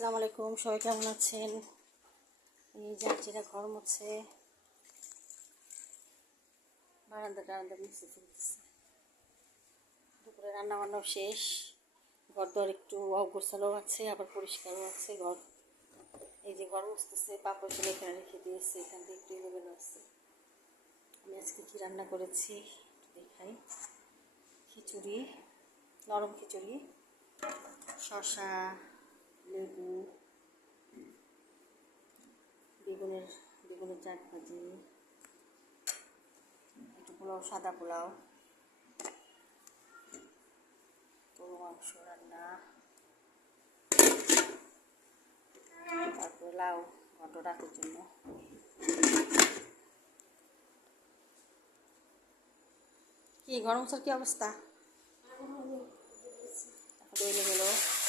আসসালামু আলাইকুম, সবাই কেমন আছেন? এই যাচ্ছিরা ঘর মুছে, বারান্দা মুছে ফেলতেছে। দুপুরে রান্না বান্নাও শেষ, ঘর দর একটু অগোছালো আছে, আবার পরিষ্কারও আছে ঘর। এই যে ঘর মুছতেছে, পাপড় তুলে এখানে রেখে দিয়েছে, এখান থেকে একটু এলোমেলো আছে। আমি আজকে কী রান্না করেছি একটু দেখাই। খিচুড়ি, নরম খিচুড়ি, শসা, লেবু, বেগুনের চাট ভাজি, একটু পোলাও, সাদা পোলাও, গরু মাংস রান্না, তারপরে লাউ ঘন্ট রাতের জন্য। কি গরম স্যার, কি অবস্থা? এখন এলো